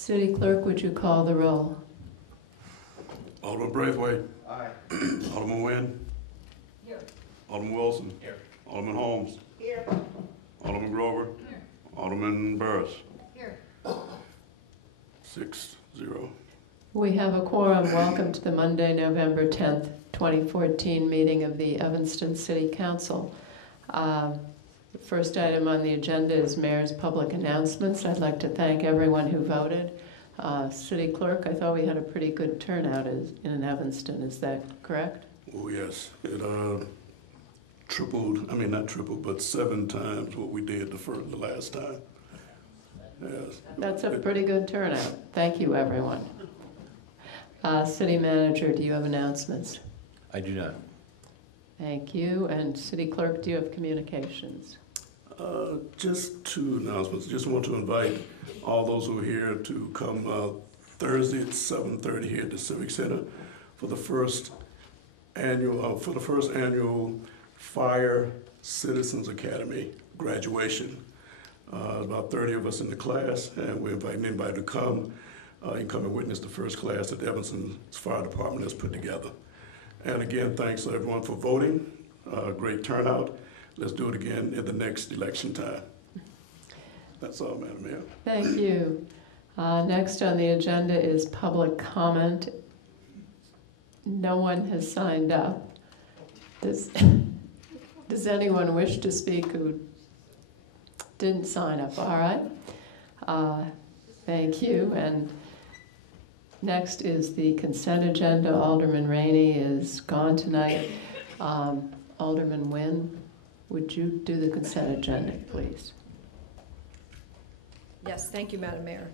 City Clerk, would you call the roll? Alderman Braithwaite. Aye. Alderman Nguyen. Here. Alderman Wilson. Here. Alderman Holmes. Here. Alderman Grover. Here. Alderman Burris. Here. 6-0. We have a quorum. Welcome to the Monday, November 10th, 2014 meeting of the Evanston City Council. The first item on the agenda is Mayor's public announcements. I'd like to thank everyone who voted. City Clerk, I thought we had a pretty good turnout in Evanston. Is that correct? Oh, yes. It tripled, I mean not tripled, but 7 times what we did the last time. Yes. That's a pretty good turnout. Thank you, everyone. City Manager, do you have announcements? I do not. Thank you. And City Clerk, do you have communications? Just 2 announcements. Just want to invite all those who are here to come Thursday at 7:30 here at the Civic Center for the first annual Fire Citizens Academy graduation. About 30 of us in the class, and we're inviting anybody to come. You can come and witness the first class that the Evanston Fire Department has put together. And again, thanks to everyone for voting. Great turnout. Let's do it again in the next election time. That's all, Madam Mayor. Thank you. Next on the agenda is public comment. No one has signed up. Does anyone wish to speak who didn't sign up? All right. Thank you. And next is the consent agenda. Alderman Rainey is gone tonight. Alderman Nguyen, would you do the consent agenda, please? Yes, thank you, Madam Mayor.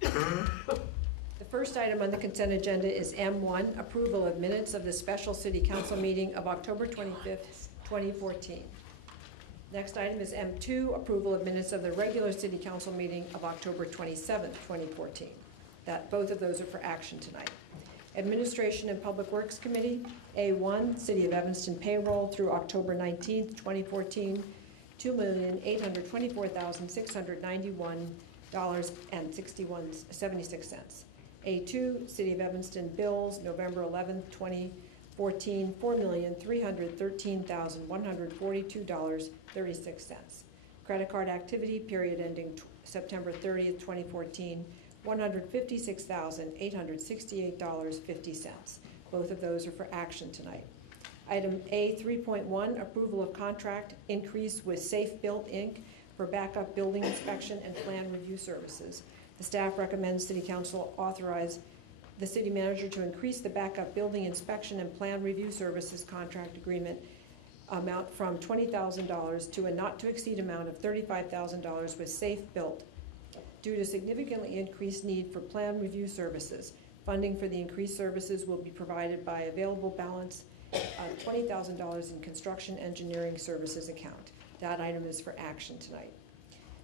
The first item on the consent agenda is M1, approval of minutes of the special city council meeting of October 25th, 2014. Next item is M2, approval of minutes of the regular city council meeting of October 27th, 2014. Both of those are for action tonight. Administration and Public Works Committee, A1, City of Evanston payroll through October 19th, 2014, $2,824,691.76. A2, City of Evanston bills, November 11th, 2014, $4,313,142.36. Credit card activity, period ending September 30th, 2014, $156,868.50. Both of those are for action tonight. Item A 3.1, approval of contract increase with Safe Built Inc. for backup building inspection and plan review services. The staff recommends City Council authorize the city manager to increase the backup building inspection and plan review services contract agreement amount from $20,000 to a not to exceed amount of $35,000 with Safe Built due to significantly increased need for plan review services. Funding for the increased services will be provided by available balance of $20,000 in construction engineering services account. That item is for action tonight.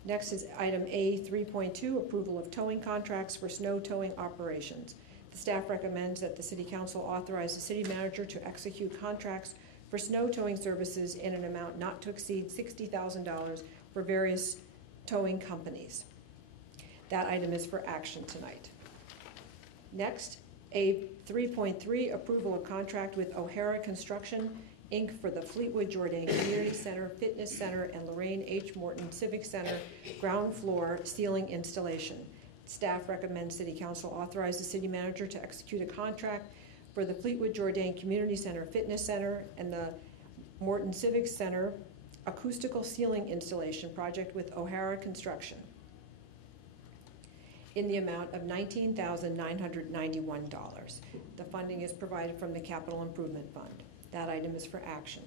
Next is item A 3.2, approval of towing contracts for snow towing operations. The staff recommends that the City Council authorize the city manager to execute contracts for snow towing services in an amount not to exceed $60,000 for various towing companies. That item is for action tonight. Next, A 3.3, approval of contract with O'Hara Construction, Inc. for the Fleetwood Jourdain Community Center, Fitness Center, and Lorraine H. Morton Civic Center ground floor ceiling installation. Staff recommends City Council authorize the city manager to execute a contract for the Fleetwood Jourdain Community Center, Fitness Center, and the Morton Civic Center acoustical ceiling installation project with O'Hara Construction in the amount of $19,991. The funding is provided from the Capital Improvement Fund. That item is for action.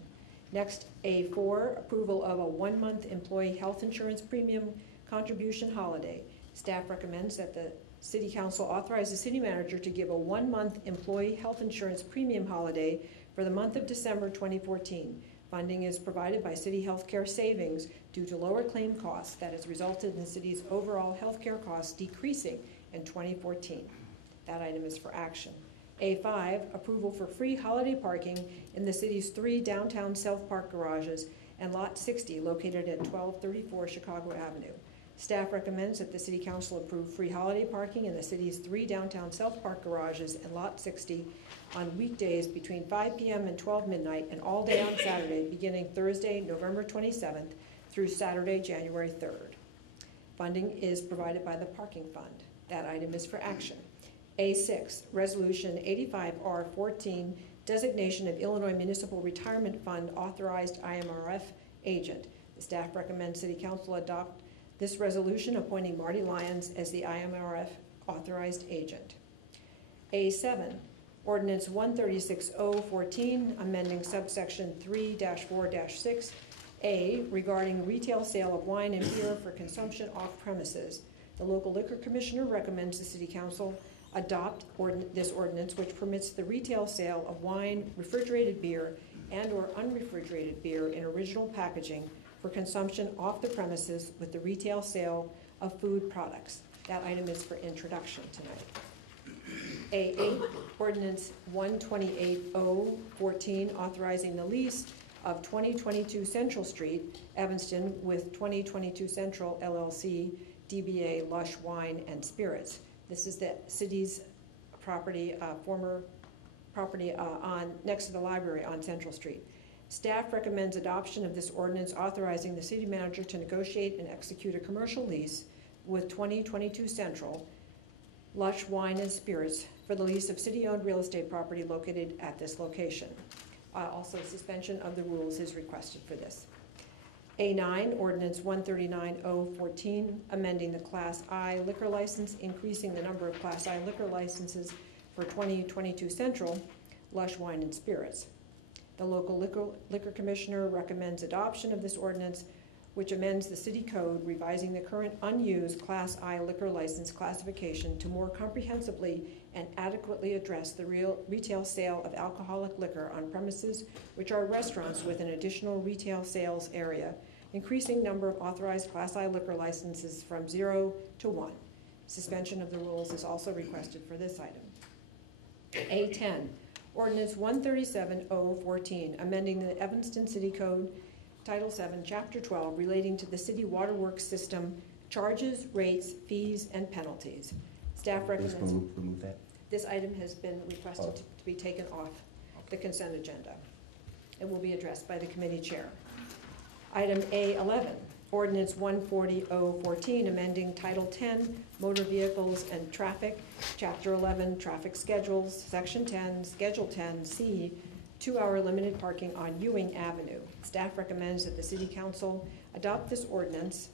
Next, A4, approval of a 1-month employee health insurance premium contribution holiday. Staff recommends that the City Council authorize the city manager to give a 1-month employee health insurance premium holiday for the month of December 2014. Funding is provided by City Healthcare Savings due to lower claim costs that has resulted in the city's overall healthcare costs decreasing in 2014. That item is for action. A5, approval for free holiday parking in the city's 3 downtown South Park garages and Lot 60 located at 1234 Chicago Avenue. Staff recommends that the City Council approve free holiday parking in the city's 3 downtown self-park garages and Lot 60 on weekdays between 5 p.m. and 12 midnight and all day on Saturday, beginning Thursday, November 27th through Saturday, January 3rd. Funding is provided by the Parking Fund. That item is for action. A6, Resolution 85R14, Designation of Illinois Municipal Retirement Fund Authorized IMRF Agent. The staff recommends City Council adopt this resolution appointing Marty Lyons as the IMRF Authorized Agent. A7, Ordinance 136014, amending subsection 3-4-6A regarding retail sale of wine and beer for consumption off premises. The local liquor commissioner recommends the City Council adopt this ordinance, which permits the retail sale of wine, refrigerated beer, and/or unrefrigerated beer in original packaging for consumption off the premises with the retail sale of food products. That item is for introduction tonight. A8, Ordinance 128014, authorizing the lease of 2022 Central Street, Evanston, with 2022 Central LLC, DBA Lush Wine and Spirits. This is the city's property, former property next to the library on Central Street. Staff recommends adoption of this ordinance authorizing the city manager to negotiate and execute a commercial lease with 2022 Central Lush Wine and Spirits for the lease of city-owned real estate property located at this location. Also, suspension of the rules is requested for this. A9, Ordinance 139014, amending the Class I liquor license, increasing the number of Class I liquor licenses for 2022 Central Lush Wine and Spirits. The local liquor commissioner recommends adoption of this ordinance, which amends the city code, revising the current unused Class I liquor license classification to more comprehensively and adequately address the retail sale of alcoholic liquor on premises, which are restaurants with an additional retail sales area, increasing number of authorized Class I liquor licenses from 0 to 1. Suspension of the rules is also requested for this item. A10, Ordinance 137014, amending the Evanston City Code, Title 7, Chapter 12, relating to the city waterworks system, charges, rates, fees, and penalties. Staff recommends remove that. This item has been requested to be taken off the consent agenda. It will be addressed by the committee chair. Item A11, Ordinance 140014, amending Title 10, Motor Vehicles and Traffic, Chapter 11, Traffic Schedules, Section 10, Schedule 10C, 2-hour limited parking on Ewing Avenue. Staff recommends that the City Council adopt this ordinance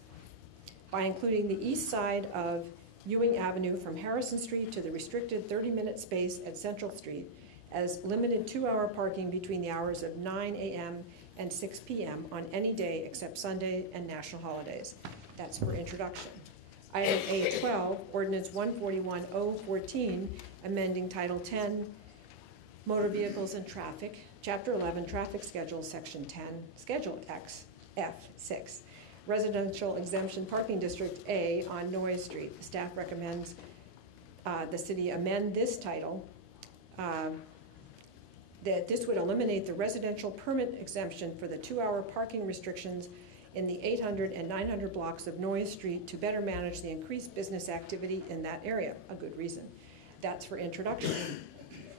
by including the east side of Ewing Avenue from Harrison Street to the restricted 30-minute space at Central Street as limited 2-hour parking between the hours of 9 a.m. and 6 p.m. on any day except Sunday and national holidays. That's for introduction. Item A12, Ordinance 141014, amending Title 10, Motor Vehicles and Traffic, Chapter 11, Traffic Schedule, Section 10, Schedule X, F6, Residential Exemption Parking District A on Noyes Street. The staff recommends the city amend this title, that this would eliminate the residential permit exemption for the 2-hour parking restrictions in the 800 and 900 blocks of Noyes Street to better manage the increased business activity in that area. A good reason. That's for introduction.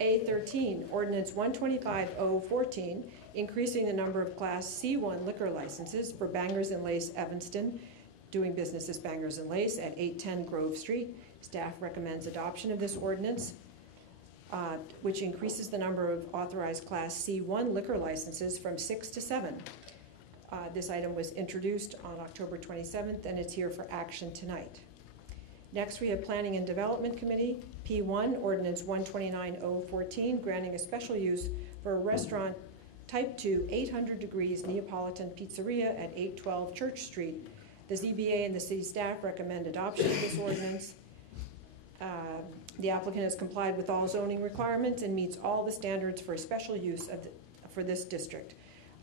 A13, Ordinance 125014, increasing the number of Class C1 liquor licenses for Bangers and Lace Evanston, doing business as Bangers and Lace at 810 Grove Street. Staff recommends adoption of this ordinance, which increases the number of authorized Class C1 liquor licenses from 6 to 7. This item was introduced on October 27th, and it's here for action tonight. Next, we have Planning and Development Committee, P1, Ordinance 129014, granting a special use for a restaurant Type 2, 800 Degrees Neapolitan Pizzeria at 812 Church Street. The ZBA and the city staff recommend adoption of this ordinance. The applicant has complied with all zoning requirements and meets all the standards for special use for this district.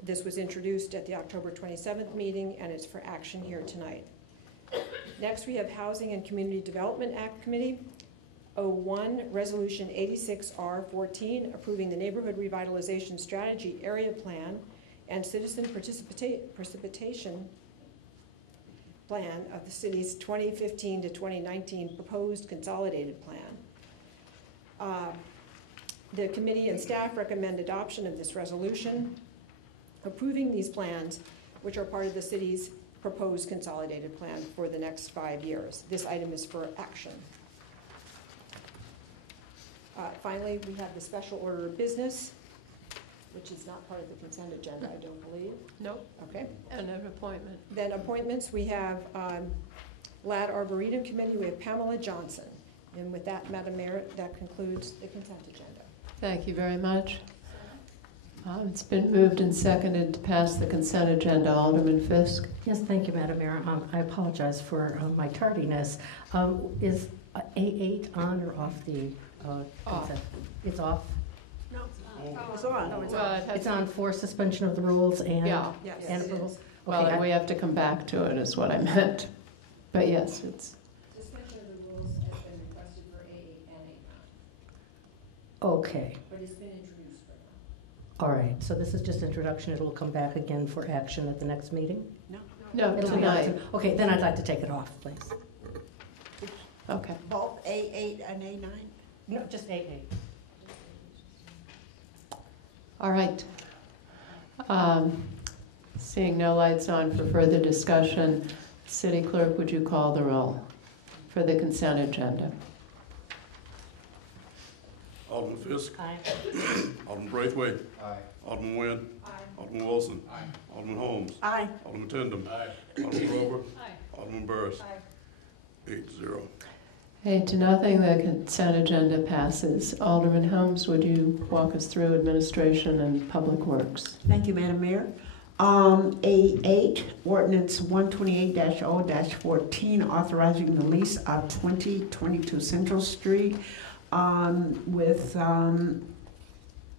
This was introduced at the October 27th meeting, and it's for action here tonight. Next, we have Housing and Community Development Act Committee. 01, Resolution 86R14, approving the Neighborhood Revitalization Strategy Area Plan and Citizen Participation plan of the city's 2015 to 2019 proposed consolidated plan. The committee and staff recommend adoption of this resolution, approving these plans, which are part of the city's proposed consolidated plan for the next 5 years. This item is for action. Finally, we have the special order of business, which is not part of the consent agenda, I don't believe. Nope. Okay. And an appointment. Then appointments, we have Lad Arboretum Committee, we have Pamela Johnson. And with that, Madam Mayor, that concludes the consent agenda. Thank you very much. It's been moved and seconded to pass the consent agenda. Alderman Fisk. Yes, thank you, Madam Mayor. I apologize for my tardiness. Is A8 on or off the consent? It's off? No, it's on. No, it's Well, on. it has- It's on for suspension of the rules and Yeah. Yes, and it approval? is. Well, Okay, we have to come back to it, is what I meant. But yes, it's, Suspension of the rules has been requested for A8 and A9, Okay, but it's been introduced for now. all right. So this is just introduction. It'll come back again for action at the next meeting? no, It'll be tonight. on to- Okay, then I'd like to take it off, please. Okay. Both A8 and A9? No, just A8. All right. Seeing no lights on for further discussion, City Clerk, would you call the roll for the consent agenda? Alderman Fisk. Aye. Alderman Braithwaite. Aye. Alderman Nguyen. Aye. Alderman Wilson. Aye. Alderman Holmes. Aye. Alderman Tindem. Aye. Alderman Grover. Aye. Alderman Burris. Aye. 8-0. 8-0, the consent agenda passes. Alderman Holmes, would you walk us through administration and public works? Thank you, Madam Mayor. A8, ordinance 128-0-14, authorizing the lease of 2022 Central Street with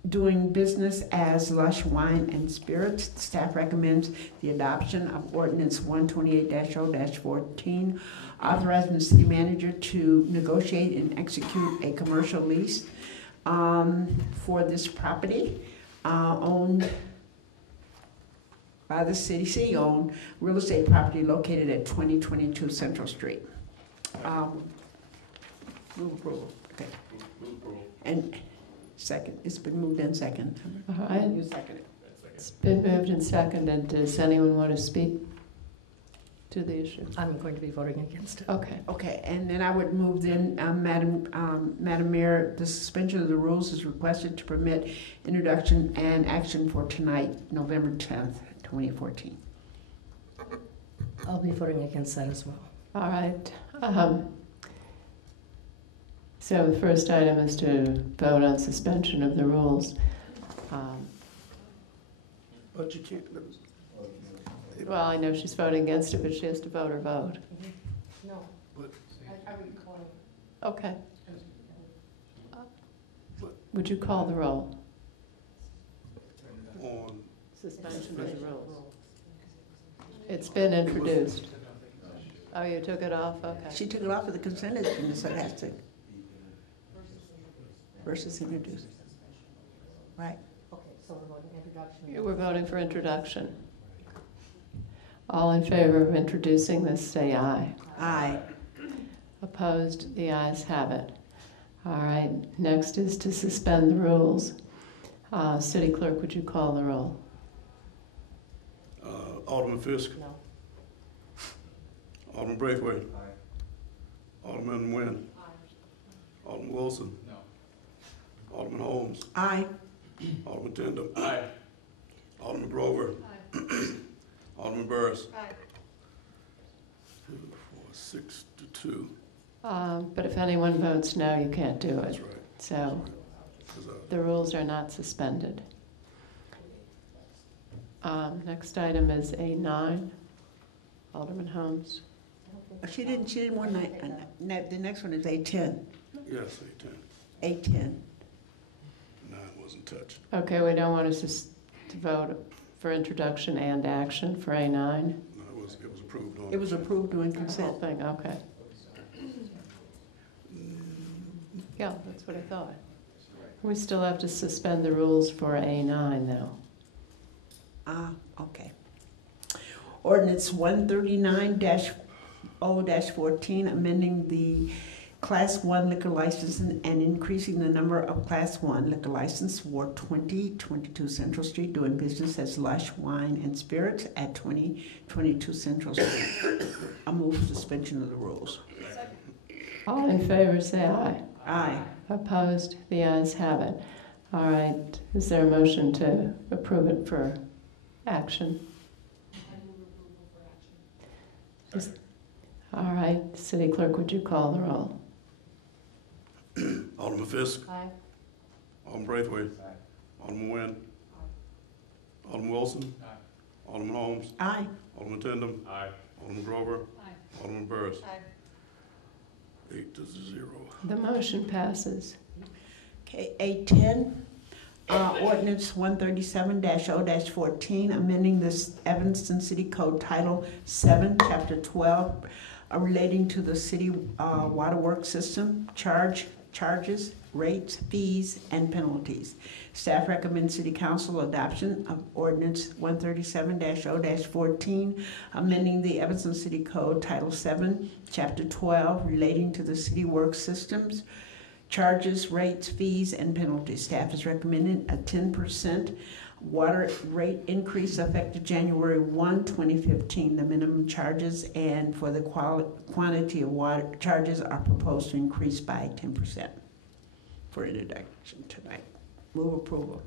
doing business as Lush Wine and Spirits. Staff recommends the adoption of ordinance 128-0-14, authorizing the city manager to negotiate and execute a commercial lease for this property owned by the city-owned real estate property located at 2022 Central Street. Move approval. Okay. Move approval. And second, it's been moved and second. All right, You second it. it's been moved and seconded. Does anyone want to speak to the issue? I'm going to be voting against it. Okay. Okay, and then I would move then, Madam Mayor, the suspension of the rules is requested to permit introduction and action for tonight, November 10th, 2014. I'll be voting against that as well. All right. So the first item is to vote on suspension of the rules. But you can't. Well, I know she's voting against it, but she has to vote her vote. No. But- I recall. Okay. Would you call the roll? On Suspension of the rules. It's been introduced. Oh, you took it off? Okay. She took it off of the consent agenda, so it has to. Versus introduced. Right. Okay, so we're voting introduction. We're voting for introduction. All in favor of introducing this, say aye. Aye. Opposed? The ayes have it. All right, next is to suspend the rules. City Clerk, would you call the roll? Alderman Fisk. No. Alderman Braithwaite. Aye. Alderman Nguyen. Alderman Wilson. No. Alderman Holmes. Aye. Alderman Tindem. Aye. Alderman Grover. Alderman Burris. Aye. 6-2. But if anyone votes no, you can't do That's it. right. So 'Cause, the rules are not suspended. Next item is A9. Alderman Holmes. She didn't want the next one is A10. yes, 8-10. A10. 9 wasn't touched. Okay, we don't want us to vote for introduction and action for A9. No, it was approved on. It was approved during The whole consent. thing, okay. Yeah, that's what I thought. We still have to suspend the rules for A9 though. Okay. Ordinance 139-0-14, amending the Class 1 liquor license and increasing the number of Class 1 liquor license for 2022 Central Street, doing business as Lush Wine and Spirits at 2022 Central Street. I move suspension of the rules. All in favor, say aye. Aye. Opposed? The ayes have it. All right, is there a motion to approve it for action? All right, City Clerk, would you call the roll? Alderman Fisk. Aye. Alderman Braithwaite. Alderman Nguyen. Alderman Wilson. Alderman Holmes. Aye. Alderman Tindem. Alderman Grover. Alderman Burris. 8-0. The motion passes. Okay, 810, ordinance 137-0-14, amending the Evanston City Code Title 7, Chapter 12, relating to the city waterworks system, charges, rates, fees, and penalties. Staff recommends City Council adoption of ordinance 137-0-14, amending the Evanston City Code Title 7, Chapter 12, relating to the city works systems, charges, rates, fees, and penalties. Staff is recommending a 10% water rate increase effective January 1, 2015. The minimum charges and for the quantity of water charges are proposed to increase by 10% for introduction tonight. Move approval.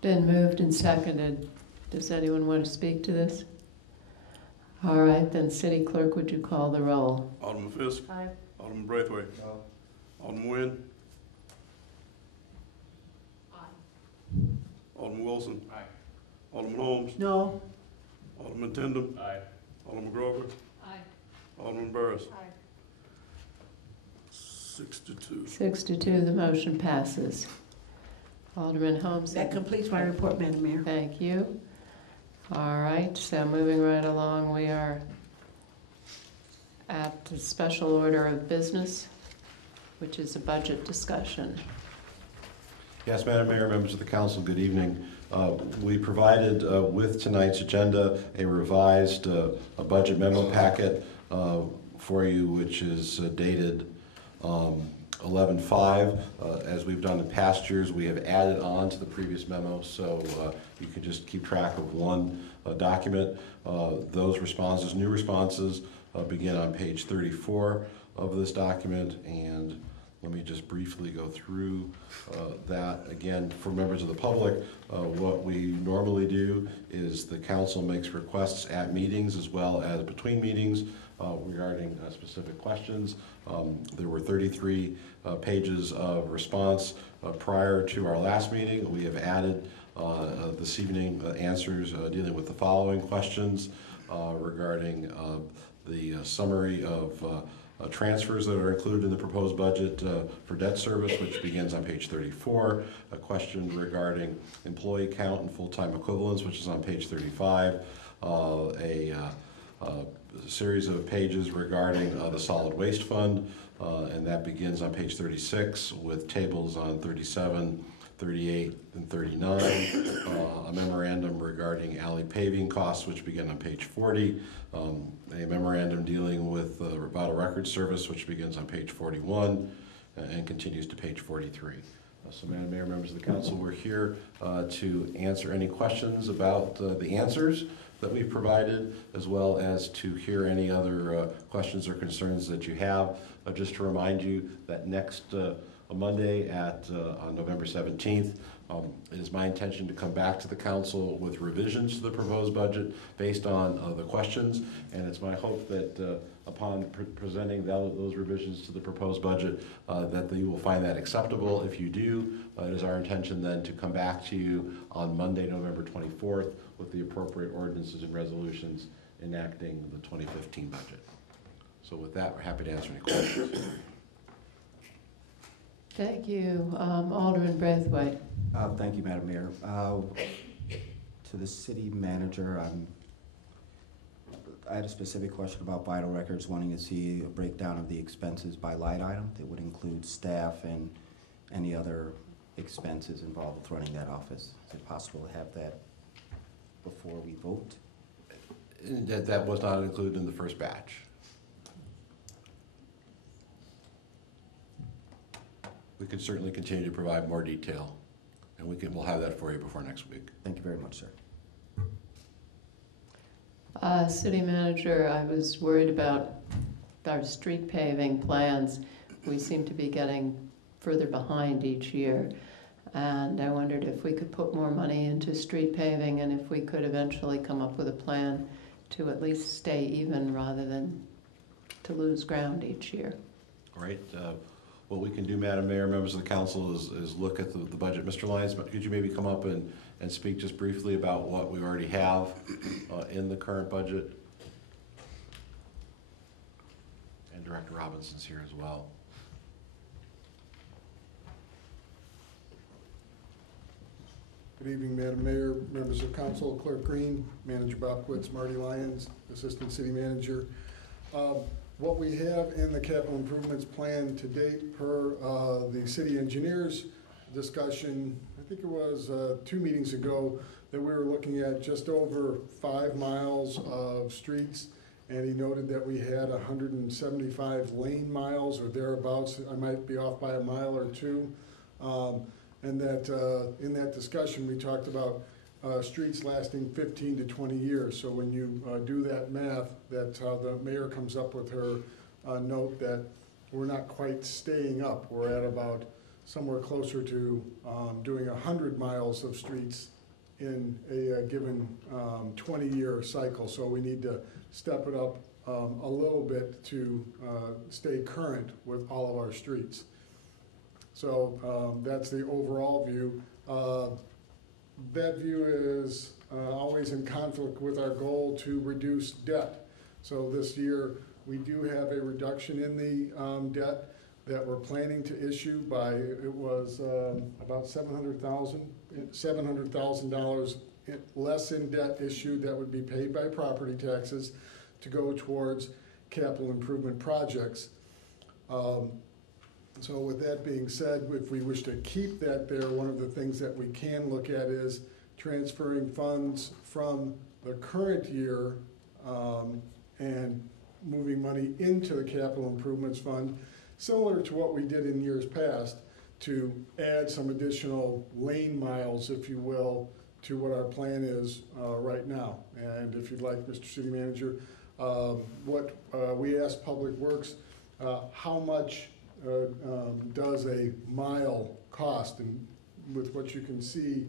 Been moved and seconded. Does anyone want to speak to this? All right, then City Clerk, would you call the roll? Alderman Fisk. Aye. Alderman Braithwaite. Alderman Nguyen. Alderman Wilson. Alderman Holmes. No. Alderman Tindem. Alderman Grover. Alderman Burris. 6-2. 6-2, the motion passes. Alderman Holmes. That completes my report, Madam Mayor. Thank you. All right, so moving right along, we are at the special order of business, which is a budget discussion. Yes, Madam Mayor, members of the council, good evening. We provided with tonight's agenda a revised a budget memo packet for you, which is dated 11/5. As we've done in past years, we have added on to the previous memo, so you can just keep track of one document. Those responses, new responses, begin on page 34 of this document, and let me just briefly go through that. Again, for members of the public, what we normally do is the council makes requests at meetings as well as between meetings regarding specific questions. There were 33 pages of response prior to our last meeting. We have added this evening answers dealing with the following questions regarding the summary of transfers that are included in the proposed budget for debt service, which begins on page 34. A question regarding employee count and full-time equivalents, which is on page 35. A series of pages regarding the solid waste fund, and that begins on page 36 with tables on 37, 38, and 39. A memorandum regarding alley paving costs, which begin on page 40. A memorandum dealing with vital records service, which begins on page 41 and continues to page 43. So, Madam Mayor, members of the council, we're here to answer any questions about the answers that we've provided, as well as to hear any other questions or concerns that you have. Just to remind you that next Monday on November 17th, it is my intention to come back to the council with revisions to the proposed budget based on the questions, and it's my hope that upon presenting those revisions to the proposed budget that you will find that acceptable. If you do, it is our intention then to come back to you on Monday, November 24th with the appropriate ordinances and resolutions enacting the 2015 budget. So with that, we're happy to answer any questions. Thank you. Alderman Braithwaite. Thank you, Madam Mayor. To the city manager, I had a specific question about vital records, wanting to see a breakdown of the expenses by line item that would include staff and any other expenses involved with running that office. Is it possible to have that before we vote? And that was not included in the first batch. We could certainly continue to provide more detail, and we'll have that for you before next week. Thank you very much, sir. City manager, I was worried about our street paving plans. We seem to be getting further behind each year. And I wondered if we could put more money into street paving and if we could eventually come up with a plan to at least stay even rather than to lose ground each year. All right. What we can do, Madam Mayor, members of the council, is look at the budget. Mr. Lyons, could you maybe come up and speak just briefly about what we already have in the current budget? And Director Robinson's here as well. Good evening, Madam Mayor, members of council, Clerk Green, Manager Bobkowitz, Marty Lyons, Assistant City Manager. What we have in the capital improvements plan to date per the city engineer's discussion, I think it was 2 meetings ago, that we were looking at just over 5 miles of streets, and he noted that we had 175 lane miles or thereabouts. I might be off by a mile or two. And that in that discussion, we talked about streets lasting 15 to 20 years. So when you do that math, that's how the mayor comes up with her note that we're not quite staying up. We're at about somewhere closer to doing 100 miles of streets in a given 20-year cycle. So we need to step it up a little bit to stay current with all of our streets. So that's the overall view. That view is always in conflict with our goal to reduce debt. So this year, we do have a reduction in the debt that we're planning to issue by, it was about $700,000 less in debt issued that would be paid by property taxes to go towards capital improvement projects. So with that being said, if we wish to keep that there, one of the things that we can look at is transferring funds from the current year and moving money into the capital improvements fund, similar to what we did in years past, to add some additional lane miles, if you will, to what our plan is right now. And if you'd like, Mr. City Manager, what we asked Public Works, how much does a mile cost? And with what you can see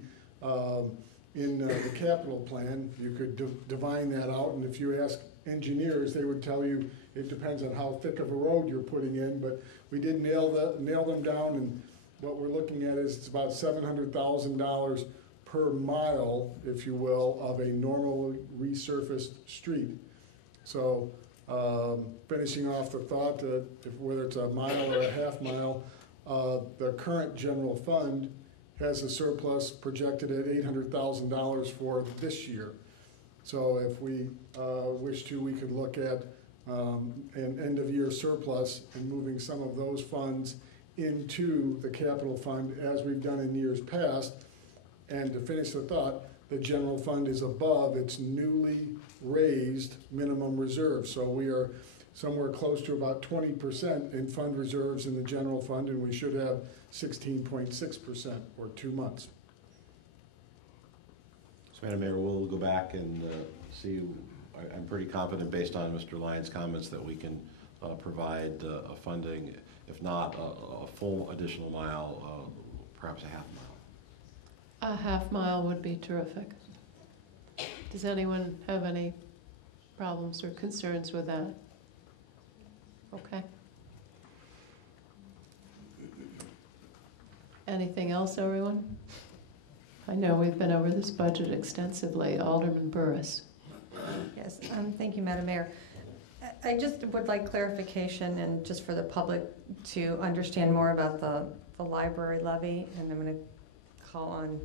in the capital plan, you could divine that out. And if you ask engineers, they would tell you it depends on how thick of a road you're putting in. But we did nail them down, and what we're looking at is it's about $700,000 per mile, if you will, of a normal resurfaced street. So finishing off the thought that whether it's a mile or a half mile, the current general fund has a surplus projected at $800,000 for this year. So if we wish to, we could look at an end of year surplus and moving some of those funds into the capital fund as we've done in years past. And to finish the thought, the general fund is above its newly raised minimum reserve. So we are somewhere close to about 20% in fund reserves in the general fund, and we should have 16.6% or 2 months. So, Madam Mayor, we'll go back and see. I'm pretty confident, based on Mr. Lyons' comments, that we can provide funding, if not a full additional mile, perhaps a half mile. A half mile would be terrific. Does anyone have any problems or concerns with that? Okay. Anything else, everyone? I know we've been over this budget extensively. Alderman Burris. Yes, thank you, Madam Mayor. I just would like clarification and just for the public to understand more about the library levy, and I'm going to call on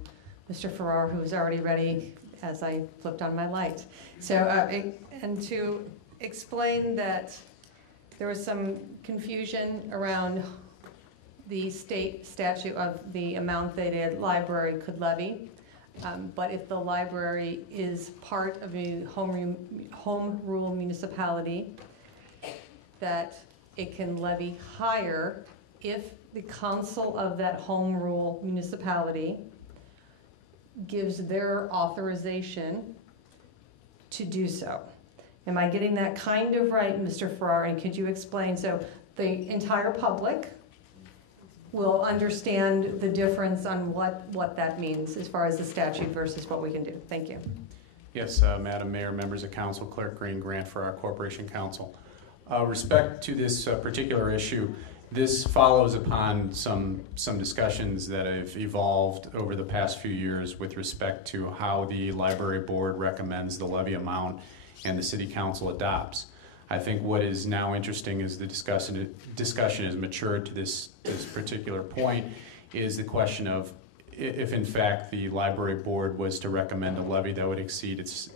Mr. Farrar, who's already ready as I flipped on my light. So, and to explain that there was some confusion around the state statute of the amount that a library could levy. But if the library is part of a home rule municipality, that it can levy higher if the council of that home rule municipality gives their authorization to do so. Am I getting that kind of right, Mr. Farrar? And could you explain? So the entire public will understand the difference on what that means as far as the statute versus what we can do. Thank you. Yes, Madam Mayor, members of council, Clerk Green Grant for our Corporation Council. Respect to this particular issue, this follows upon some discussions that have evolved over the past few years with respect to how the library board recommends the levy amount and the city council adopts. I think what is now interesting is the discussion has matured to this particular point is the question of if in fact the library board was to recommend a levy that would exceed its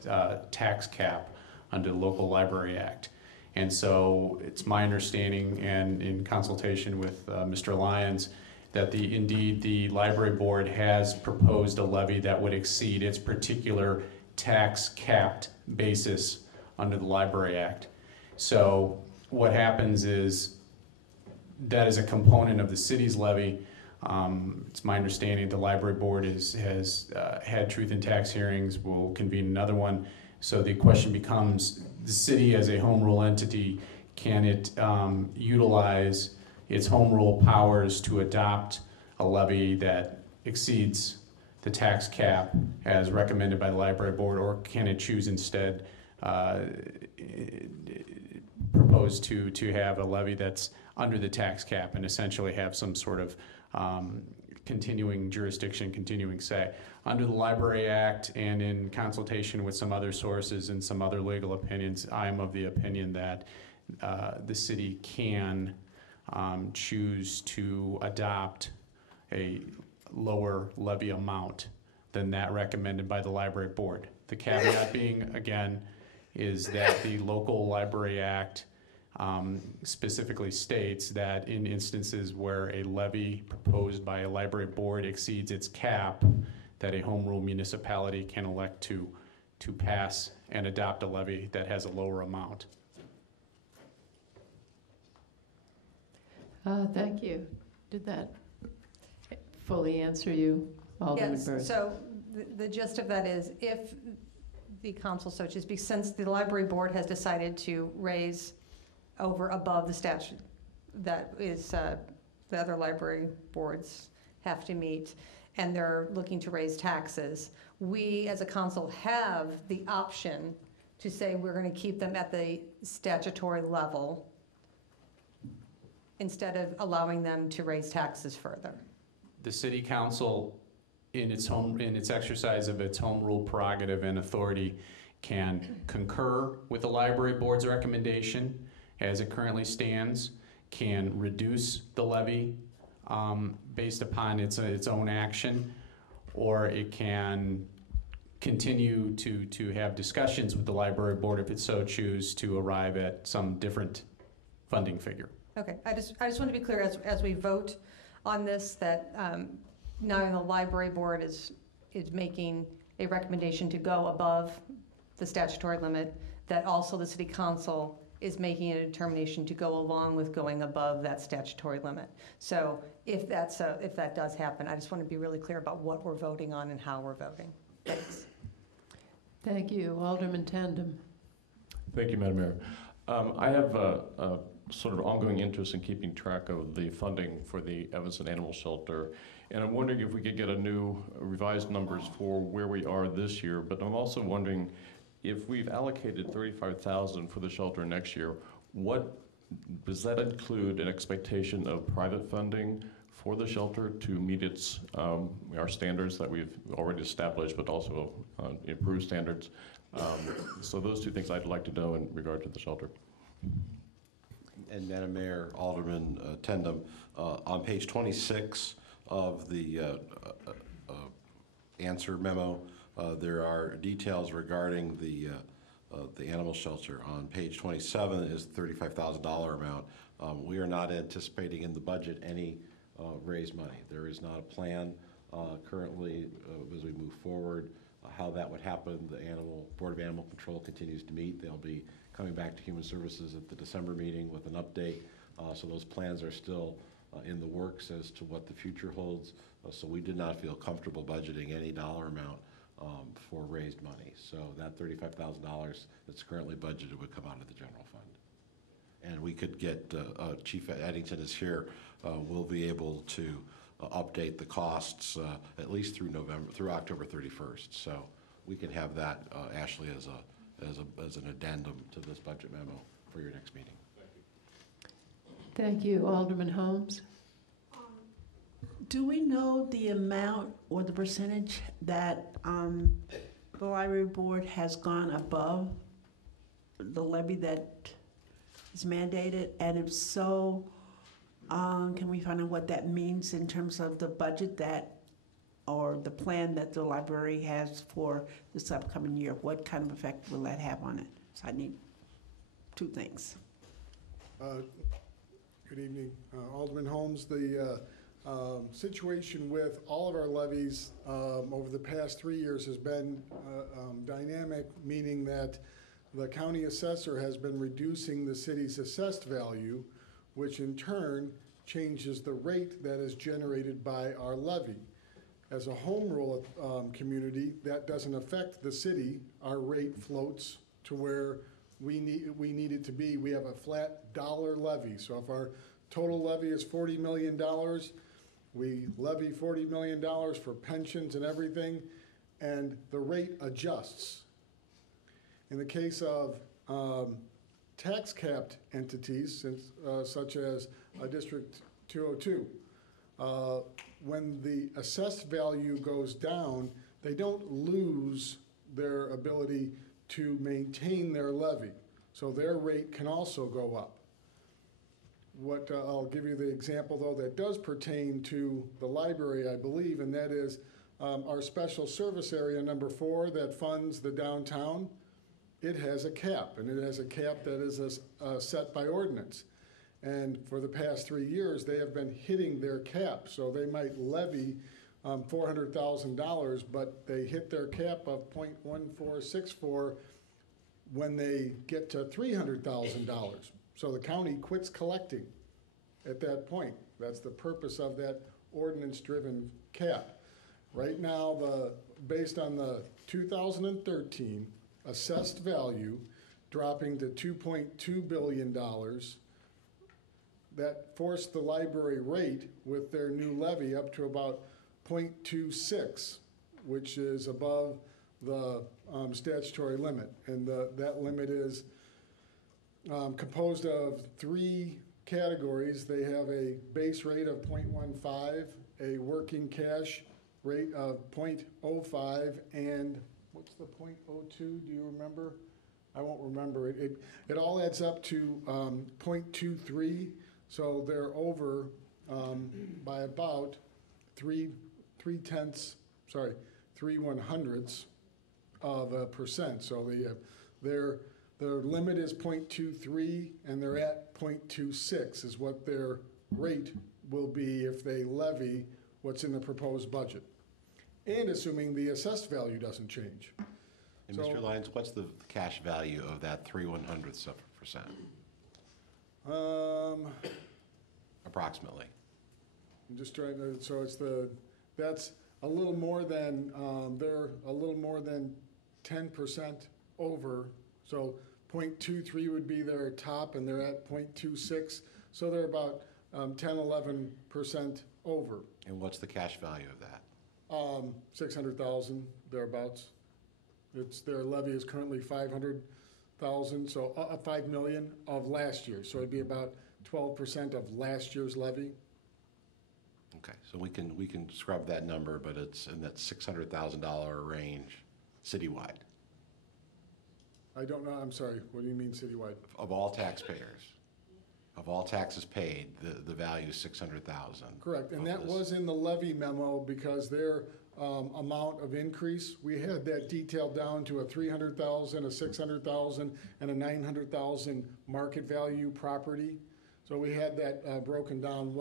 tax cap under the Local Library Act. And so it's my understanding, and in consultation with Mr. Lyons, that indeed the library board has proposed a levy that would exceed its particular tax capped basis under the Library Act. So what happens is that is a component of the city's levy. It's my understanding the library board has had truth in tax hearings, will convene another one. So the question becomes, the city as a home rule entity, can it utilize its home rule powers to adopt a levy that exceeds the tax cap as recommended by the library board, or can it choose instead propose to have a levy that's under the tax cap and essentially have some sort of continuing jurisdiction, continuing say. Under the Library Act and in consultation with some other sources and some other legal opinions, I am of the opinion that the city can choose to adopt a lower levy amount than that recommended by the library board. The caveat being, again, is that the Local Library Act specifically states that in instances where a levy proposed by a library board exceeds its cap, that a home rule municipality can elect to pass and adopt a levy that has a lower amount. Thank you. Did that fully answer you, Alderman Yes, Byrd? so the gist of that is if the council so chooses, since the library board has decided to raise over above the statute that is the other library boards have to meet, and they're looking to raise taxes, we as a council have the option to say we're going to keep them at the statutory level instead of allowing them to raise taxes further. The city council, in its exercise of its home rule prerogative and authority, can concur with the library board's recommendation as it currently stands, can reduce the levy based upon its own action, or it can continue to have discussions with the library board if it so chooses to arrive at some different funding figure. Okay, I just want to be clear as we vote on this that now the library board is making a recommendation to go above the statutory limit, that also the city council is making a determination to go along with going above that statutory limit. So if that does happen, I just want to be really clear about what we're voting on and how we're voting. Thanks. Thank you. Alderman Tandem. Thank you, Madam Mayor. I have a sort of ongoing interest in keeping track of the funding for the Evanston Animal Shelter, and I'm wondering if we could get a new revised numbers for where we are this year, but I'm also wondering if we've allocated $35,000 for the shelter next year, what does that include an expectation of private funding for the shelter to meet its our standards that we've already established, but also improved standards? So those two things I'd like to know in regard to the shelter. And Madam Mayor, Alderman Tendem, on page 26 of the answer memo, there are details regarding the animal shelter. On page 27 is the $35,000 amount. We are not anticipating in the budget any raised money. There is not a plan currently as we move forward. How that would happen, the Board of Animal Control continues to meet. They'll be coming back to Human Services at the December meeting with an update. So those plans are still in the works as to what the future holds. So we did not feel comfortable budgeting any dollar amount for raised money. So that $35,000 that's currently budgeted would come out of the general fund. And we could get, Chief Addington is here, we'll be able to update the costs at least through October 31st. So we can have that, Ashley, as an addendum to this budget memo for your next meeting. Thank you. Alderman Holmes? Do we know the amount or the percentage that the library board has gone above the levy that is mandated? And if so, can we find out what that means in terms of the budget or the plan that the library has for this upcoming year? What kind of effect will that have on it? So I need two things. Good evening, Alderman Holmes. The situation with all of our levies over the past 3 years has been dynamic, meaning that the county assessor has been reducing the city's assessed value, which in turn changes the rate that is generated by our levy. As a home rule community, that doesn't affect the city. Our rate floats to where we need it to be. We have a flat dollar levy. So if our total levy is $40 million, we levy $40 million for pensions and everything, and the rate adjusts. In the case of tax capped entities, such as District 202, when the assessed value goes down, they don't lose their ability to maintain their levy. So their rate can also go up. I'll give you the example, though, that does pertain to the library, I believe, and that is our special service area number 4 that funds the downtown. It has a cap, and it has a cap that is set by ordinance. And for the past 3 years, they have been hitting their cap. So they might levy $400,000, but they hit their cap of 0.1464 when they get to $300,000. So the county quits collecting at that point. That's the purpose of that ordinance-driven cap. Right now, based on the 2013 assessed value dropping to $2.2 billion, that forced the library rate with their new levy up to about 0.26, which is above the statutory limit. And that limit is composed of 3 categories. They have a base rate of 0.15, a working cash rate of 0.05, and what's the 0.02? Do you remember? I won't remember it. It all adds up to 0.23. So they're over by about 3/100ths of a percent. So their limit is 0.23, and they're at 0.26 is what their rate will be if they levy what's in the proposed budget, and assuming the assessed value doesn't change. And Mr. Lyons, what's the cash value of that 3/100ths of a percent? Approximately. I'm just trying to, so that's a little more than, they're a little more than 10% over. So 0.23 would be their top, and they're at 0.26. So they're about 10-11% over. And what's the cash value of that? 600,000 thereabouts. Their levy is currently 500,000, so 5 million of last year. So it'd be about 12% of last year's levy. Okay, so we can scrub that number, but it's in that $600,000 range citywide. I don't know. I'm sorry. What do you mean citywide? Of all taxpayers, of all taxes paid, the value is $600,000. Correct, and that was in the levy memo because their amount of increase, we had that detailed down to a $300,000, a $600,000, and a $900,000 market value property. So we had that broken down.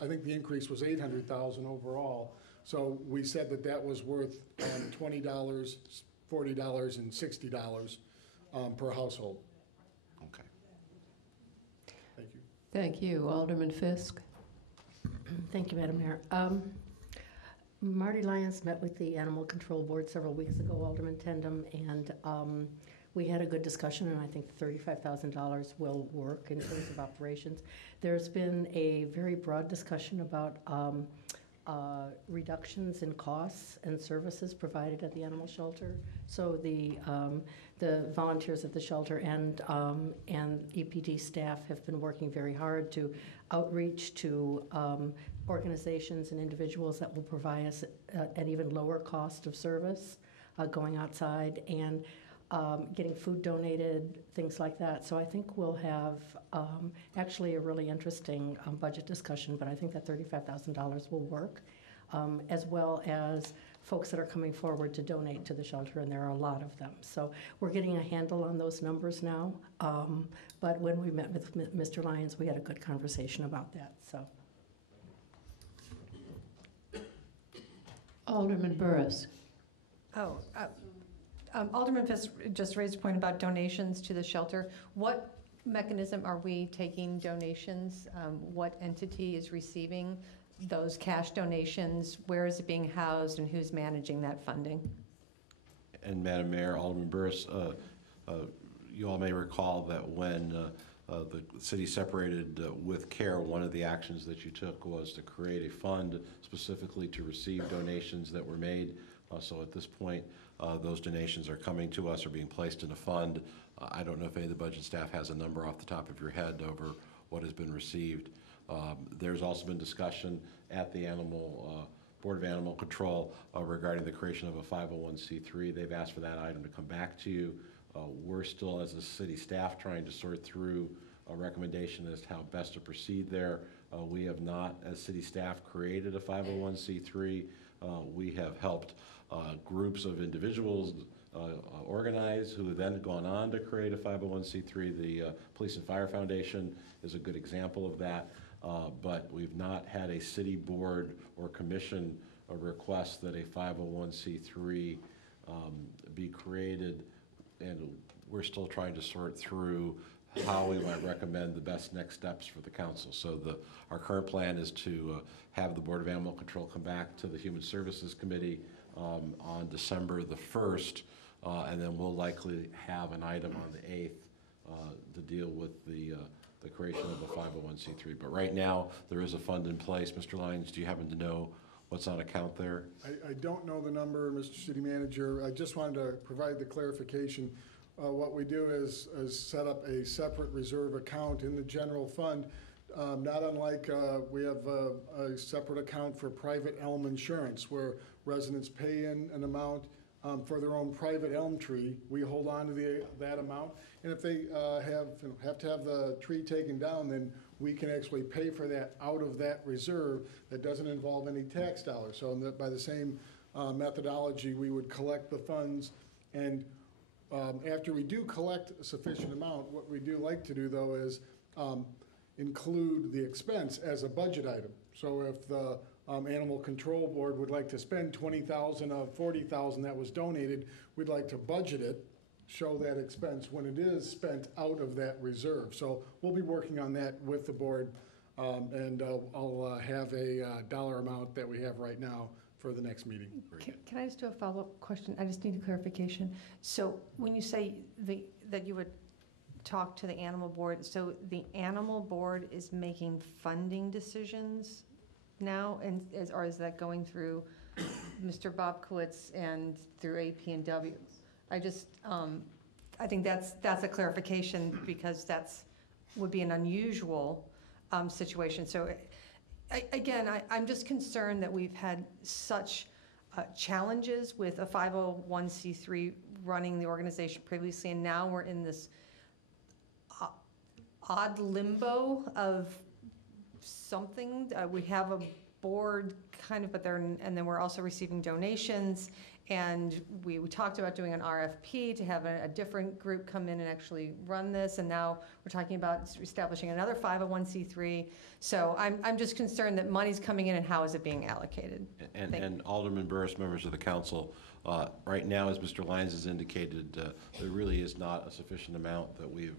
I think the increase was $800,000 overall, So we said that that was worth $20, $40, and $60 per household. Okay. Thank you. Thank you. Alderman Fisk? Thank you, Madam Mayor. Marty Lyons met with the Animal Control Board several weeks ago, Alderman Tendem, and we had a good discussion, and I think $35,000 will work in terms of operations. There's been a very broad discussion about reductions in costs and services provided at the animal shelter. So the volunteers at the shelter and EPD staff have been working very hard to outreach to organizations and individuals that will provide us an even lower cost of service, going outside and getting food donated, things like that. So I think we'll have actually a really interesting budget discussion, but I think that $35,000 will work, as well as folks that are coming forward to donate to the shelter, and there are a lot of them. So we're getting a handle on those numbers now, but when we met with Mr. Lyons, we had a good conversation about that. So. Alderman Burris? Alderman Fisk just raised a point about donations to the shelter. What mechanism are we taking donations? What entity is receiving those cash donations? Where is it being housed, and who's managing that funding? And Madam Mayor, Alderman Burris, you all may recall that when the city separated with CARE, one of the actions that you took was to create a fund specifically to receive donations that were made. So at this point, those donations are coming to us, are being placed in a fund. I don't know if any of the budget staff has a number off the top of your head over what has been received. There's also been discussion at the Board of Animal Control regarding the creation of a 501c3. They've asked for that item to come back to you. We're still, as a city staff, trying to sort through a recommendation as to how best to proceed there. We have not, as city staff, created a 501c3. We have helped groups of individuals organize who have then gone on to create a 501c3. The Police and Fire Foundation is a good example of that, but we've not had a city board or commission request that a 501c3 be created, and we're still trying to sort through how we might recommend the best next steps for the council. So our current plan is to have the Board of Animal Control come back to the Human Services Committee on December the 1st, and then we'll likely have an item on the 8th to deal with the creation of a 501c3. But right now, there is a fund in place. Mr. Lyons, do you happen to know what's on account there? I don't know the number, Mr. City Manager. I just wanted to provide the clarification. What we do is set up a separate reserve account in the general fund, not unlike we have a separate account for private elm insurance, where residents pay in an amount for their own private elm tree. We hold on to that amount, and if they have to have the tree taken down, then we can actually pay for that out of that reserve. That doesn't involve any tax dollars. So by the same methodology, we would collect the funds, and after we do collect a sufficient amount, what we do like to do, though, is include the expense as a budget item. So if the Animal Control Board would like to spend $20,000 of $40,000 that was donated, we'd like to budget it, show that expense when it is spent out of that reserve. So we'll be working on that with the board, and I'll have a dollar amount that we have right now for the next meeting. Can I just do a follow-up question? I just need a clarification. So when you say that you would talk to the animal board, so the animal board is making funding decisions now, or is that going through Mr. Bobkowitz and through AP&W? I just, I think that's a clarification, because would be an unusual situation. So again, I'm just concerned that we've had such challenges with a 501c3 running the organization previously, and now we're in this odd limbo of something. We have board kind of, and then we're also receiving donations. And we talked about doing an RFP to have a different group come in and actually run this. And now we're talking about establishing another 501c3. So I'm just concerned that money's coming in and how is it being allocated? And Alderman Burris, members of the council, right now, as Mr. Lyons has indicated, there really is not a sufficient amount that we've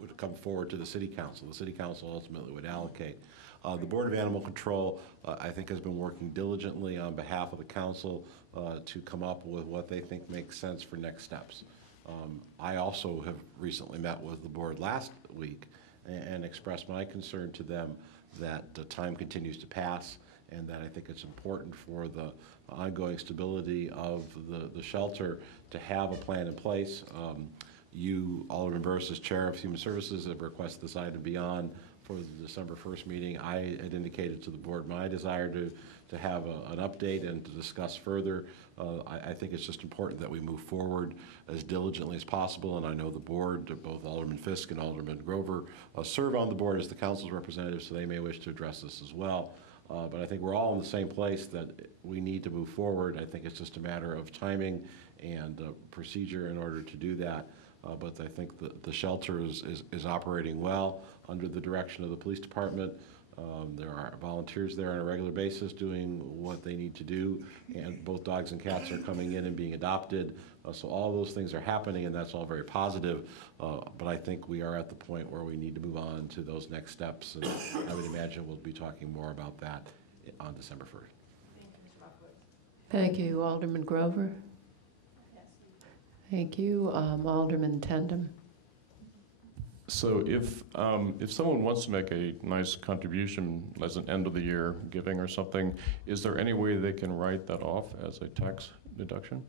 would come forward to the city council. The city council ultimately would allocate. The Board of Animal Control, I think, has been working diligently on behalf of the council to come up with what they think makes sense for next steps. I also have recently met with the board last week and expressed my concern to them that the time continues to pass, and that I think it's important for the ongoing stability of the shelter to have a plan in place. You, Alderman Burris, as Chair of Human Services, have requested this item be on for the December 1st meeting. I had indicated to the board my desire to have an update and to discuss further. I think it's just important that we move forward as diligently as possible, and I know the board, both Alderman Fisk and Alderman Grover, serve on the board as the council's representatives, so they may wish to address this as well. But I think we're all in the same place that we need to move forward. I think it's just a matter of timing and procedure in order to do that. But I think the shelter is operating well under the direction of the police department. There are volunteers there on a regular basis doing what they need to do, and both dogs and cats are coming in and being adopted. So all those things are happening, and that's all very positive. But I think we are at the point where we need to move on to those next steps, and I would imagine we'll be talking more about that on December 1st. Thank you, Alderman Grover. Thank you, Alderman Tandem. So if someone wants to make a nice contribution as an end of the year giving or something, is there any way they can write that off as a tax deduction?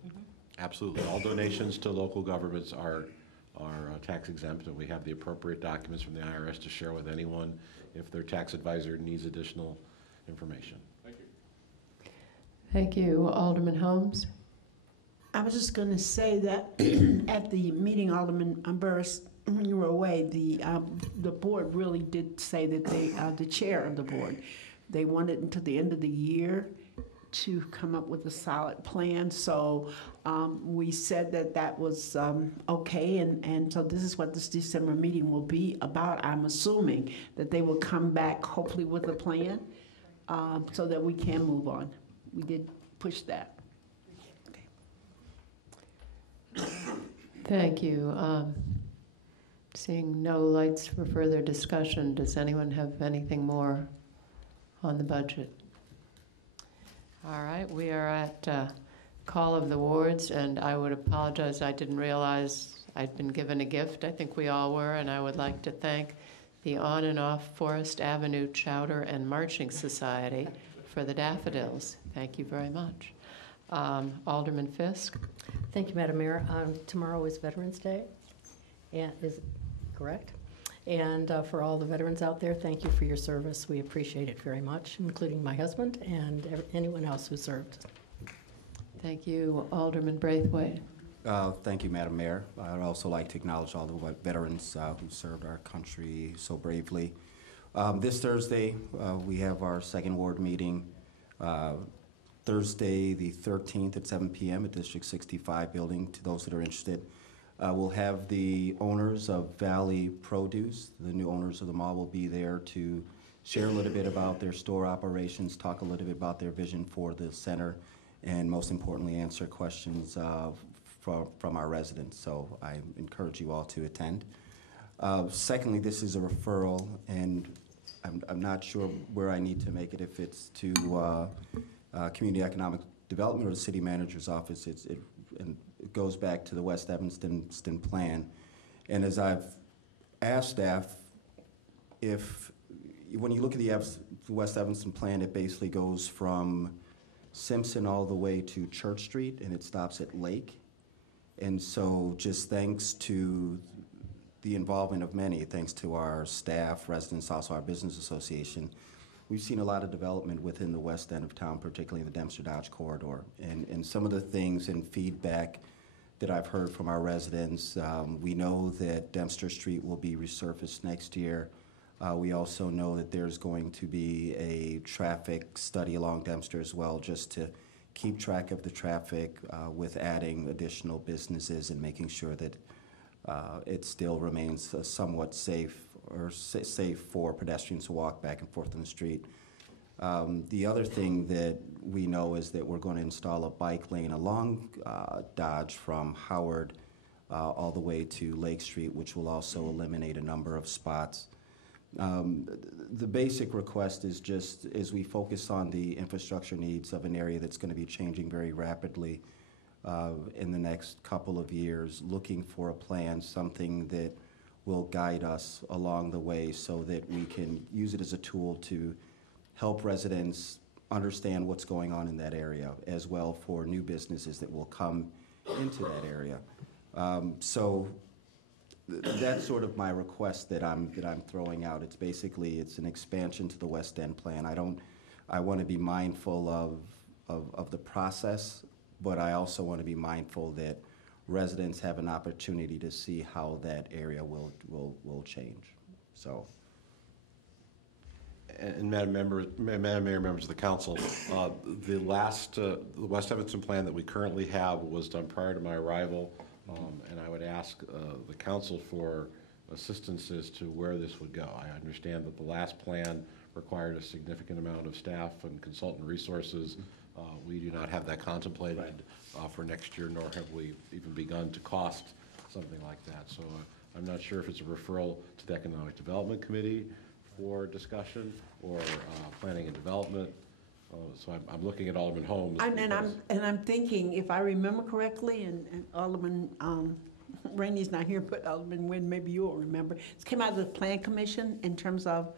Absolutely. All donations to local governments are tax exempt, and we have the appropriate documents from the IRS to share with anyone if their tax advisor needs additional information. Thank you. Thank you, Alderman Holmes. I was just going to say that at the meeting, Alderman Burris, when you were away, the board really did say that the chair of the board, they wanted until the end of the year to come up with a solid plan. So we said that was okay, and so this is what this December meeting will be about. I'm assuming that they will come back hopefully with a plan so that we can move on. We did push that. Thank you. Seeing no lights for further discussion, does anyone have anything more on the budget? All right, we are at call of the wards, and I would apologize. I didn't realize I'd been given a gift. I think we all were, and I would like to thank the On and Off Forest Avenue Chowder and Marching Society for the daffodils. Thank you very much. Alderman Fisk. Thank you, Madam Mayor. Tomorrow is Veterans Day, and is it correct? And for all the veterans out there, thank you for your service. We appreciate it very much, including my husband and anyone else who served. Thank you, Alderman Braithwaite. Thank you, Madam Mayor. I'd also like to acknowledge all the veterans who served our country so bravely. This Thursday, we have our second ward meeting. Thursday, the 13th at 7 p.m. at District 65 building, to those that are interested. We'll have the owners of Valley Produce, the new owners of the mall, will be there to share a little bit about their store operations, talk a little bit about their vision for the center, and most importantly, answer questions from our residents. So I encourage you all to attend. Secondly, this is a referral, and I'm not sure where I need to make it, if it's to Community Economic Development or the City Manager's Office. And it goes back to the West Evanston plan. And as I've asked staff, when you look at the West Evanston plan, it basically goes from Simpson all the way to Church Street, and it stops at Lake. And so just thanks to the involvement of many, thanks to our staff, residents, also our business association, we've seen a lot of development within the west end of town, particularly in the Dempster Dodge corridor. And some of the things and feedback that I've heard from our residents, we know that Dempster Street will be resurfaced next year. We also know that there's going to be a traffic study along Dempster as well, just to keep track of the traffic with adding additional businesses and making sure that it still remains somewhat safe safe for pedestrians to walk back and forth on the street. The other thing that we know is that we're going to install a bike lane along Dodge from Howard all the way to Lake Street, which will also eliminate a number of spots. The basic request is just as we focus on the infrastructure needs of an area that's going to be changing very rapidly in the next couple of years, looking for a plan, something that will guide us along the way so that we can use it as a tool to help residents understand what's going on in that area, as well for new businesses that will come into that area. So that's sort of my request that I'm throwing out. It's basically, it's an expansion to the West End plan. I want to be mindful of the process, but I also want to be mindful that residents have an opportunity to see how that area will change. So. And Madam Mayor, members of the council, the West Evanston plan that we currently have was done prior to my arrival, and I would ask the council for assistance as to where this would go. I understand that the last plan required a significant amount of staff and consultant resources. We do not have that contemplated for next year, nor have we even begun to cost something like that. So I'm not sure if it's a referral to the Economic Development Committee for discussion or planning and development. So I'm looking at Alderman Holmes. And I'm thinking, if I remember correctly, and Alderman Rainey's not here, but Alderman Nguyen, maybe you'll remember. It came out of the Plan Commission in terms of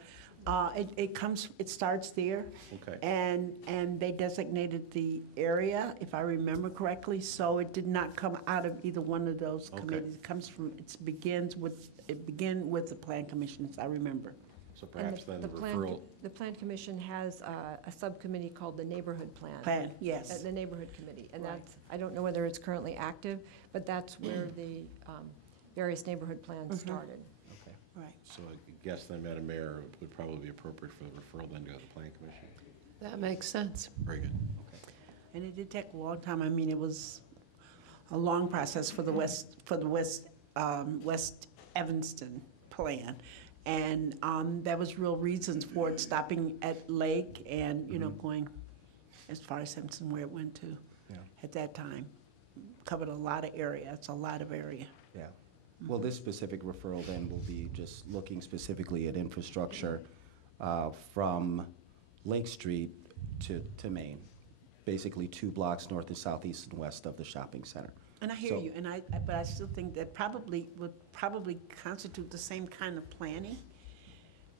it starts there. Okay. And they designated the area, if I remember correctly. So it did not come out of either one of those committees. It comes from, it began with the Plan Commission, as I remember. So perhaps then the referral. The Plan Commission has a subcommittee called the Neighborhood Plan. Yes. The Neighborhood Committee, and Right. that's, I don't know whether it's currently active, but that's where the various neighborhood plans started. Okay. Right. So I guess then, Madam Mayor, it would probably be appropriate for the referral then to the Plan Commission. That makes sense. Very good. And it did take a long time. I mean, it was a long process for the West Evanston plan. And there was real reasons for it stopping at Lake and, you know, going as far as Simpson, where it went to at that time. Covered a lot of area. It's a lot of area. Yeah. Well, this specific referral then will be just looking specifically at infrastructure from Lake Street to Main, basically 2 blocks north and southeast and west of the shopping center. And I hear you, and but I still think that would probably constitute the same kind of planning,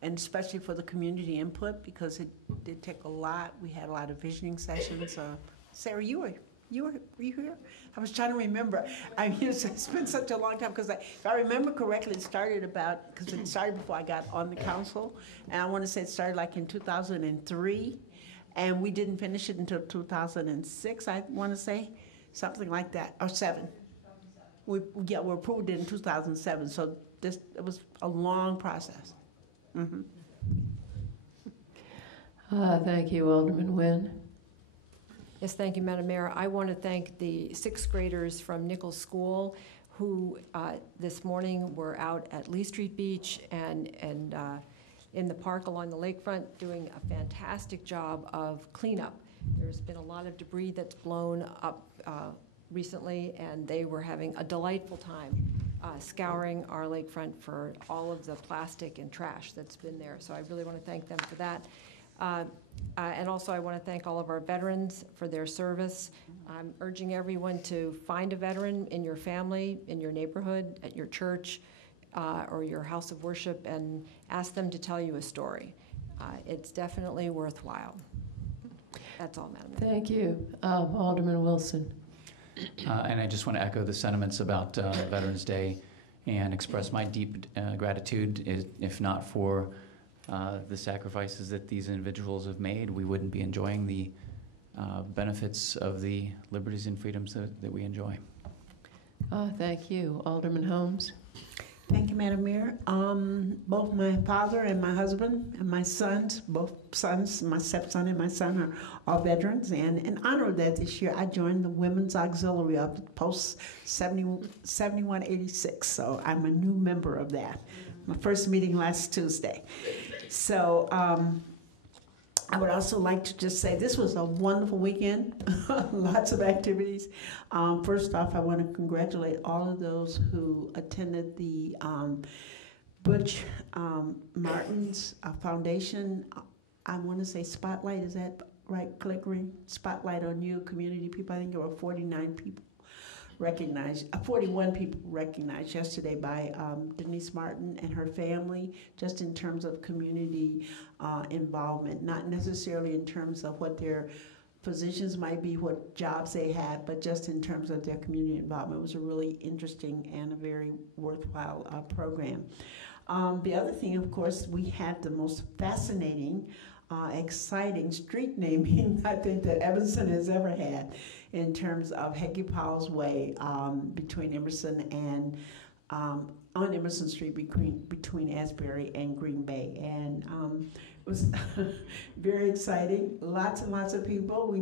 and especially for the community input, because it did take a lot. We had a lot of visioning sessions. Sarah, were you here? I was trying to remember. I mean, it's been such a long time, because if I remember correctly, it started because it started before I got on the council, and I want to say it started like in 2003, and we didn't finish it until 2006, I want to say. Something like that, or 7. We approved it in 2007, so it was a long process. Thank you, Alderman Nguyen. Yes, thank you, Madam Mayor. I want to thank the 6th graders from Nichols School who this morning were out at Lee Street Beach and in the park along the lakefront doing a fantastic job of cleanup. There's been a lot of debris that's blown up recently, and they were having a delightful time scouring our lakefront for all of the plastic and trash that's been there. So I really want to thank them for that. And also I want to thank all of our veterans for their service. I'm urging everyone to find a veteran in your family, in your neighborhood, at your church, or your house of worship, and ask them to tell you a story. It's definitely worthwhile. That's all, Madam Mayor. Thank you. Alderman Wilson. And I just want to echo the sentiments about Veterans Day and express my deep gratitude. If not for the sacrifices that these individuals have made, we wouldn't be enjoying the benefits of the liberties and freedoms that we enjoy. Thank you. Alderman Holmes. Thank you, Madam Mayor. Both my father and my husband and my sons, both sons, my stepson and my son are all veterans. And in honor of that, this year I joined the Women's Auxiliary of Post 7186. So I'm a new member of that. My first meeting last Tuesday. So I would also like to just say this was a wonderful weekend, lots of activities. First off, I want to congratulate all of those who attended the Butch Martin's Foundation. I want to say Spotlight, is that right, Clickering? Spotlight on You, community people. I think there were 49 people recognized, 41 people recognized yesterday by Denise Martin and her family, just in terms of community involvement, not necessarily in terms of what their positions might be, what jobs they had, but just in terms of their community involvement. It was a really interesting and a very worthwhile program. The other thing, of course, we had the most fascinating, exciting street naming I think that Evanston has ever had, in terms of Hecky Powell's Way between Emerson and on Emerson Street between Asbury and Green Bay. And it was very exciting. Lots and lots of people.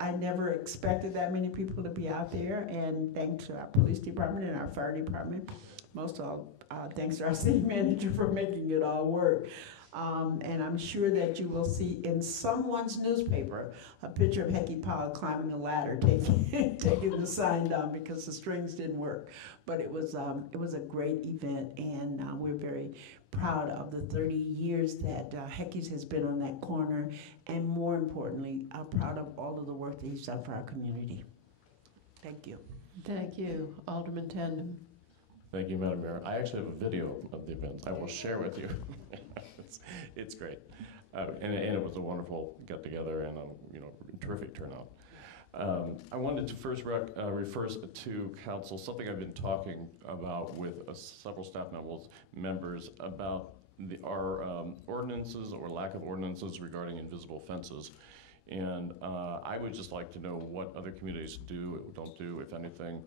I never expected that many people to be out there. And thanks to our police department and our fire department, most of all, thanks to our city manager for making it all work. And I'm sure that you will see in someone's newspaper a picture of Hecky Powell climbing a ladder, taking the sign down because the strings didn't work. But it was a great event, and we're very proud of the 30 years that Hecky's has been on that corner, and more importantly, proud of all of the work that he's done for our community. Thank you. Thank you, Alderman Tandem. Thank you, Madam Mayor. I actually have a video of the event I will share with you. It's great. And it was a wonderful get-together and a terrific turnout. I wanted to first refer to council something I've been talking about with several staff members about our ordinances or lack of ordinances regarding invisible fences. And I would just like to know what other communities do or don't do, if anything.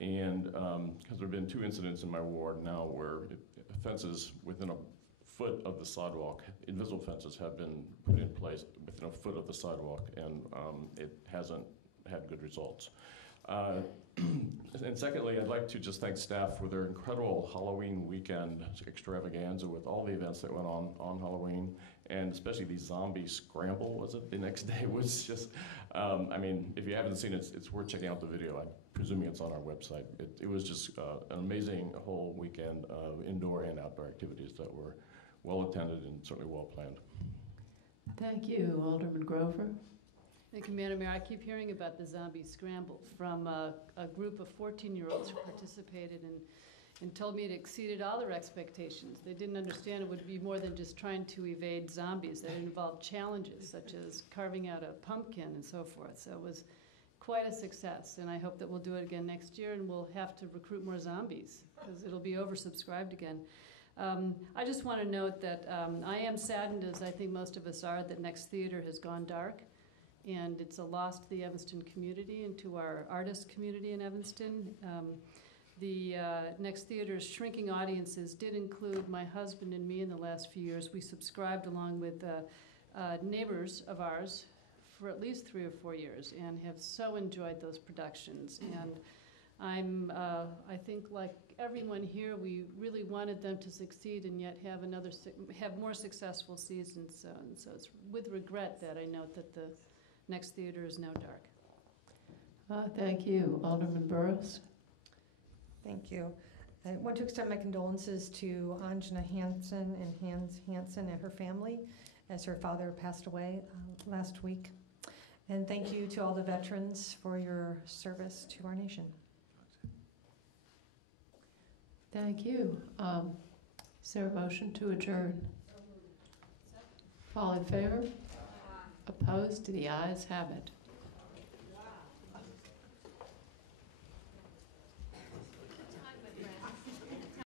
And because there have been 2 incidents in my ward now where fences within a foot of the sidewalk, invisible fences have been put in place within a foot of the sidewalk, and it hasn't had good results. And secondly, I'd like to just thank staff for their incredible Halloween weekend extravaganza with all the events that went on Halloween, and especially the zombie scramble, was it, the next day was just, I mean, if you haven't seen it, it's worth checking out the video. I'm presuming it's on our website. It was just an amazing whole weekend of indoor and outdoor activities that were well attended and certainly well planned. Thank you, Alderman Grover. Thank you, Madam Mayor. I keep hearing about the zombie scramble from a group of 14-year-olds who participated and told me it exceeded all their expectations. They didn't understand it would be more than just trying to evade zombies. That involved challenges such as carving out a pumpkin and so forth. So it was quite a success, and I hope that we'll do it again next year, and we'll have to recruit more zombies because it'll be oversubscribed again. I just want to note that I am saddened, as I think most of us are, that Next Theater has gone dark, and it's a loss to the Evanston community and to our artist community in Evanston. The Next Theater's shrinking audiences did include my husband and me in the last few years. We subscribed along with neighbors of ours for at least 3 or 4 years and have so enjoyed those productions. And I think like everyone here, we really wanted them to succeed and yet have more successful seasons. So it's with regret that I note that the Next Theater is now dark. Thank you, Alderman Burrows. Thank you. I want to extend my condolences to Anjana Hansen and Hans Hansen and her family as her father passed away last week. And thank you to all the veterans for your service to our nation. Thank you. Is there a motion to adjourn? All in favor? Opposed? The ayes have it.